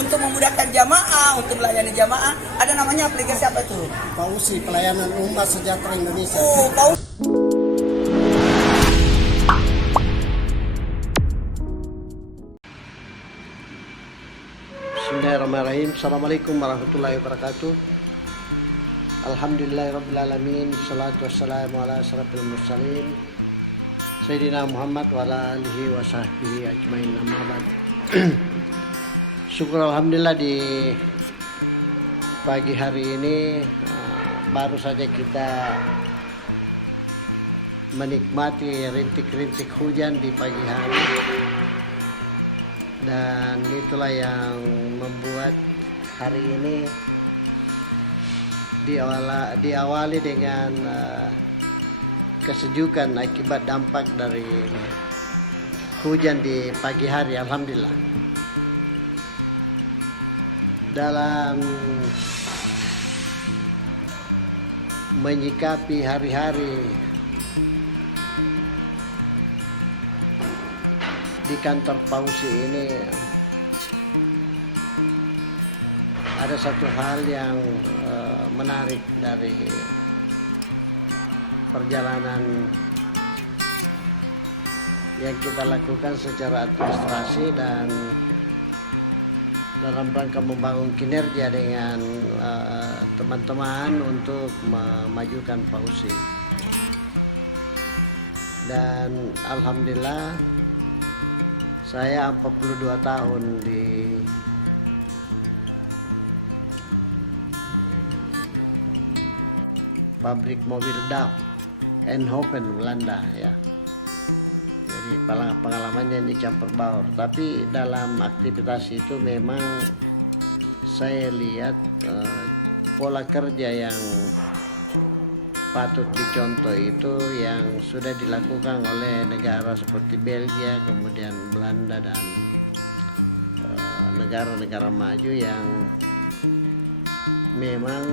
untuk memudahkan jamaah, untuk melayani jamaah. Ada namanya aplikasi apa itu? PAUSI, Pelayanan Umat Sejahtera Indonesia. Oh, PAUSI. Bismillahirrahmanirrahim. Assalamualaikum warahmatullahi wabarakatuh. Alhamdulillahirrabbilalamin. Salatu wassalamu ala asrafil mursalin Sayyidina Muhammad wa ala alihi wa sahbihi ajmain, amma ba'd. Syukur alhamdulillah di pagi hari ini baru saja kita menikmati rintik-rintik hujan di pagi hari, dan itulah yang membuat hari ini diawali dengan kesejukan akibat dampak dari hujan di pagi hari. Alhamdulillah, dalam menyikapi hari-hari di kantor PAUSI ini, ada satu hal yang menarik dari perjalanan yang kita lakukan secara administrasi dan dalam rangka membangun kinerja dengan teman-teman untuk memajukan PAUSI. Dan alhamdulillah, saya 42 tahun di pabrik mobil DAF Eindhoven, Belanda ya. Jadi pengalamannya ini campur baur, tapi dalam aktivitas itu memang saya lihat pola kerja yang patut dicontoh itu yang sudah dilakukan oleh negara seperti Belgia, kemudian Belanda, dan negara-negara maju yang memang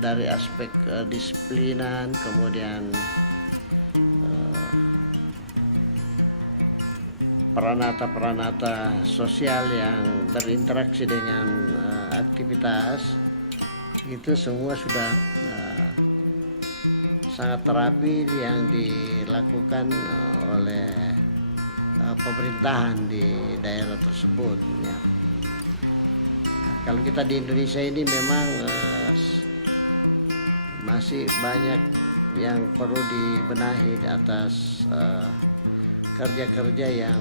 dari aspek disiplinan, kemudian peranata-peranata sosial yang berinteraksi dengan aktivitas itu semua sudah sangat terapi yang dilakukan oleh pemerintahan di daerah tersebut ya. Kalau kita di Indonesia ini memang masih banyak yang perlu dibenahi atas kerja-kerja yang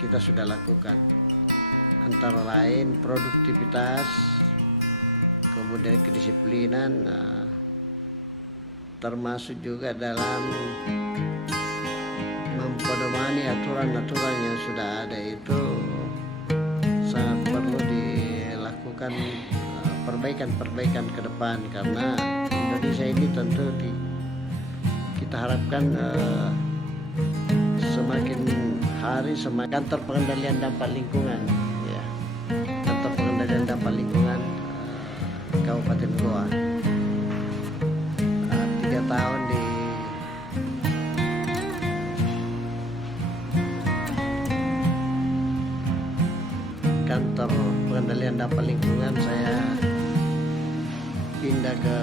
kita sudah lakukan, antara lain produktivitas, kemudian kedisiplinan, termasuk juga dalam mempedomani aturan-aturan yang sudah ada. Itu sangat perlu dilakukan perbaikan-perbaikan ke depan, karena Indonesia ini tentu kita harapkan semakin hari semakin kantor pengendalian dampak lingkungan ya, kantor pengendalian dampak lingkungan Kabupaten Goa 3 tahun di kantor pengendalian dampak lingkungan. Saya pindah ke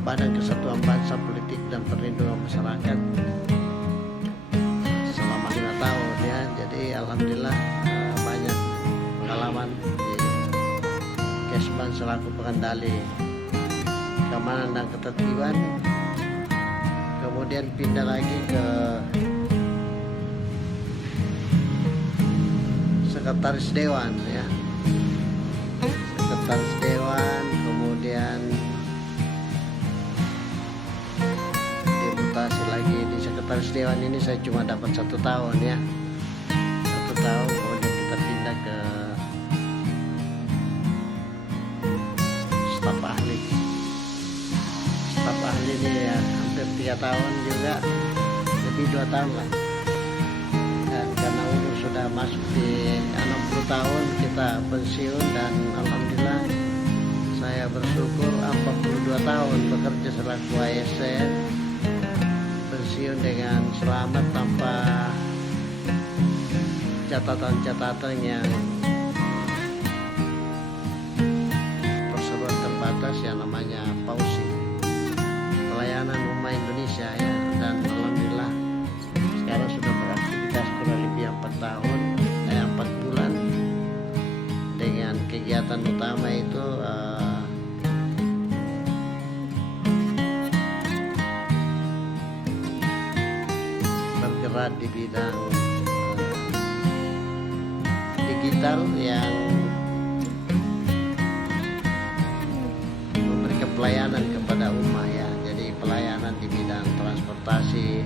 Badan Kesatuan Bangsa Politik dan Perlindungan Masyarakat selama 5 tahun ya. Jadi alhamdulillah banyak pengalaman di Kesban selaku pengendali keamanan dan ketertiban. Kemudian pindah lagi ke Sekretaris Dewan ya, Sekretaris Dewan, kemudian dimutasi lagi di Sekretaris Dewan. Ini saya cuma dapat 1 tahun ya, 1 tahun. Kemudian kita pindah ke staf ahli ini ya, hampir 3 tahun juga, lebih 2 tahun lah. Dan karena umur sudah masuk di 60 tahun kita pensiun, dan alhamdulillah saya bersyukur 42 tahun bekerja selaku ASN, pensiun dengan selamat tanpa catatan-catatan yang tersebar terbatas yang namanya pausi pelayanan umat Indonesia ya, dan alhamdulillah sekarang sudah beraktivitas kurang lebih 4 tahun 4 bulan dengan kegiatan utama itu bergerak di bidang digital yang memberikan pelayanan kepada umat ya. Jadi pelayanan di bidang transportasi,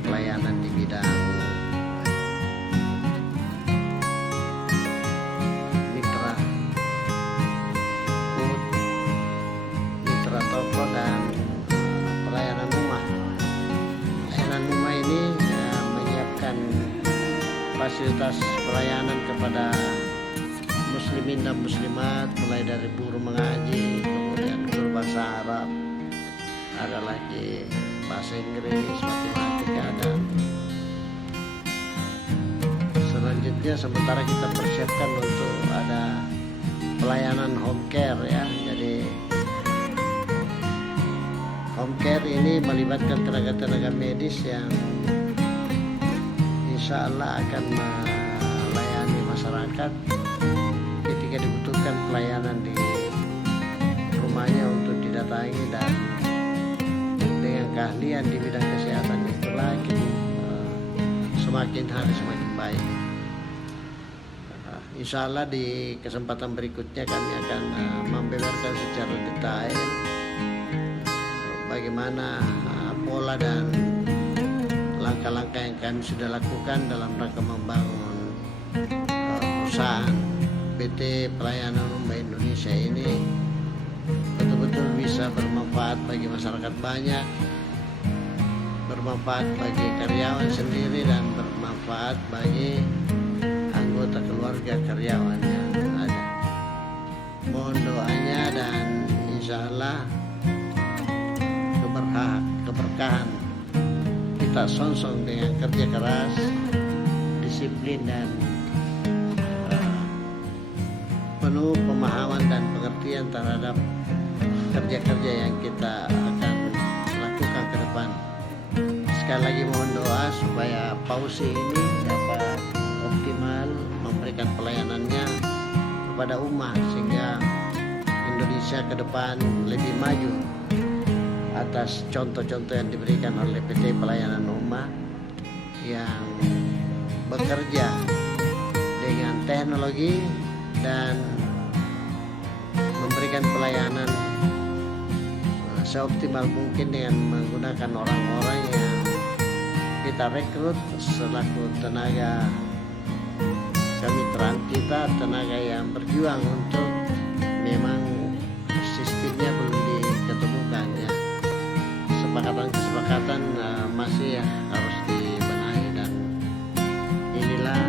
pelayanan di bidang mitra food, mitra toko, dan pelayanan rumah. Pelayanan rumah ini menyiapkan fasilitas pelayanan kepada muslimin dan muslimat, mulai dari guru mengaji, kemudian guru bahasa Arab, ada lagi bahasa Inggris, matematika, dan selanjutnya sementara kita persiapkan untuk ada pelayanan home care ya. Jadi home care ini melibatkan tenaga-tenaga medis yang insya Allah akan melayani masyarakat ketika dibutuhkan pelayanan di rumahnya untuk didatangi, dan dengan keahlian di bidang kesehatan itulah semakin hari semakin baik. Insya Allah di kesempatan berikutnya kami akan membeberkan secara detail bagaimana pola dan langkah-langkah yang kami sudah lakukan dalam rangka membangun perusahaan PT Pelayanan Umat Indonesia ini betul-betul bisa bermanfaat bagi masyarakat banyak, bermanfaat bagi karyawan sendiri, dan bermanfaat bagi anggota keluarga karyawan yang ada. Mohon doanya, dan insya Allah keberkahan kita songsong dengan kerja keras, disiplin, dan penuh pemahaman dan pengertian terhadap kerja-kerja yang kita akan lakukan ke depan. Sekali lagi mohon doa supaya pausi ini dapat optimal memberikan pelayanannya kepada umat, sehingga Indonesia ke depan lebih maju atas contoh-contoh yang diberikan oleh PT Pelayanan Umat yang bekerja dengan teknologi dan memberikan pelayanan seoptimal mungkin dengan menggunakan orang-orang yang kita rekrut selaku tenaga kemitraan kita, tenaga yang berjuang untuk, memang sistemnya belum diketemukan ya, kesepakatan masih harus dibenahi, dan inilah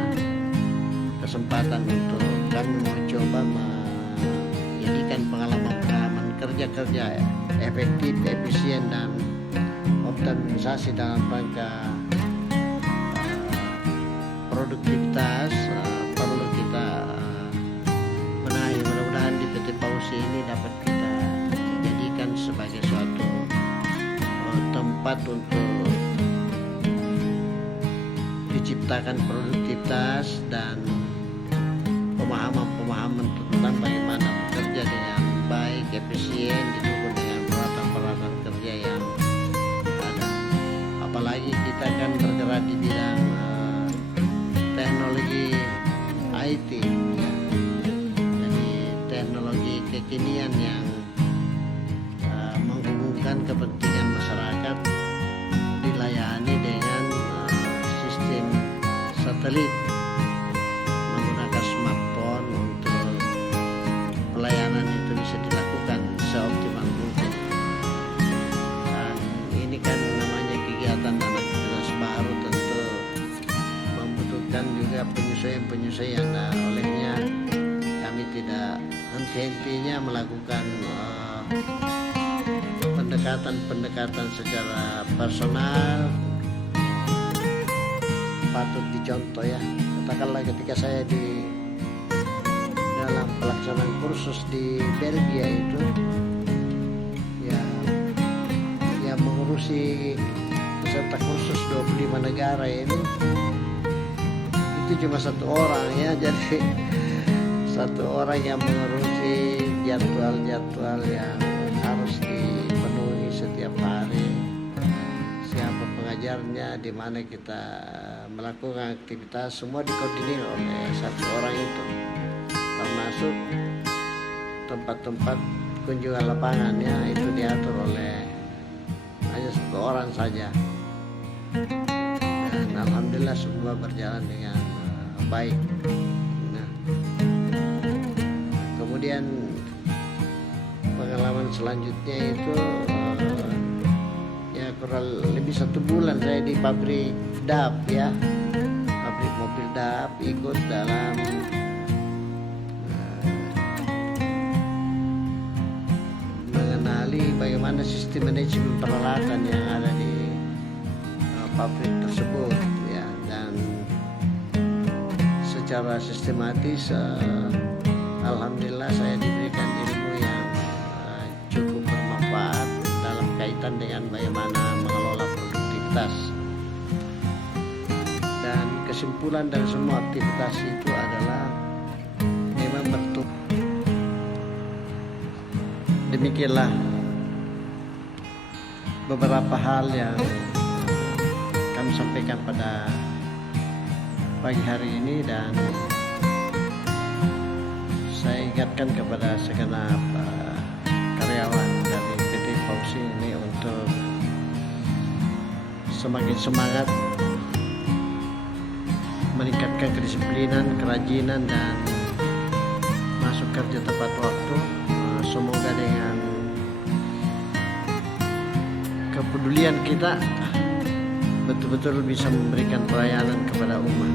kesempatan untuk kami mencoba menjadikan pengalaman kerja efektif, efisien, dan optimalisasi dalam rangka produktivitas perlu kita benahi. Mudah-mudahan di PT Pausi ini dapat kita jadikan sebagai suatu tempat untuk diciptakan produktivitas dan pemahaman tentang bagaimana bekerja dengan baik, efisien, didukung dengan peralatan-peralatan kerja yang ada. Apalagi kita kan bergerak di bidang teknologi IT ya. Jadi teknologi kekinian yang menghubungkan kepentingan masyarakat dilayani dengan sistem satelit menggunakan smartphone untuk pelayanan itu bisa dilakukan seoptimal mungkin. Dan ini kan namanya kegiatan dan aktivitas baru, tentu membutuhkan juga penyesuaian-penyesuaian. Nah, olehnya kami tidak henti-hentinya melakukan pendekatan secara personal, patut dicontoh ya. katakanlah ketika saya di dalam pelaksanaan kursus di Belgia itu, ya mengurusi peserta kursus 25 negara ini, itu cuma satu orang ya, jadi satu orang yang mengurusi jadwal-jadwal yang harus dipenuhi setiap hari, siapa pengajarnya, di mana kita melakukan aktivitas, semua dikoordinir oleh satu orang itu, termasuk tempat-tempat kunjungan lapangannya itu diatur oleh hanya satu orang saja. Dan alhamdulillah semua berjalan dengan baik. Nah, kemudian pengalaman selanjutnya itu ya kurang lebih 1 bulan saya di pabrik DAP ya, pabrik mobil DAP, ikut dalam mengenali bagaimana sistem manajemen peralatan yang ada di pabrik tersebut ya, dan secara sistematis alhamdulillah saya diberikan ilmu yang cukup bermanfaat dalam kaitan dengan bagaimana mengelola produktivitas. Dan kesimpulan dari semua aktivitas itu adalah memang bertumbuh. Demikianlah beberapa hal yang kami sampaikan pada pagi hari ini, dan saya ingatkan kepada segenap karyawan dari PT Fauzi ini untuk semakin semangat meningkatkan kedisiplinan, kerajinan, dan masuk kerja tepat waktu. Semoga dengan kepedulian kita betul-betul bisa memberikan pelayanan kepada umat.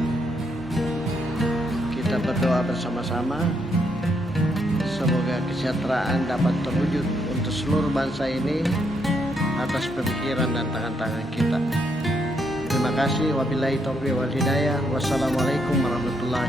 Kita berdoa bersama-sama, semoga kesejahteraan dapat terwujud untuk seluruh bangsa ini atas pemikiran dan tangan-tangan kita. Terima kasih. Wabillahi taufiq wal hidayah. Wassalamualaikum warahmatullahi wabarakatuh.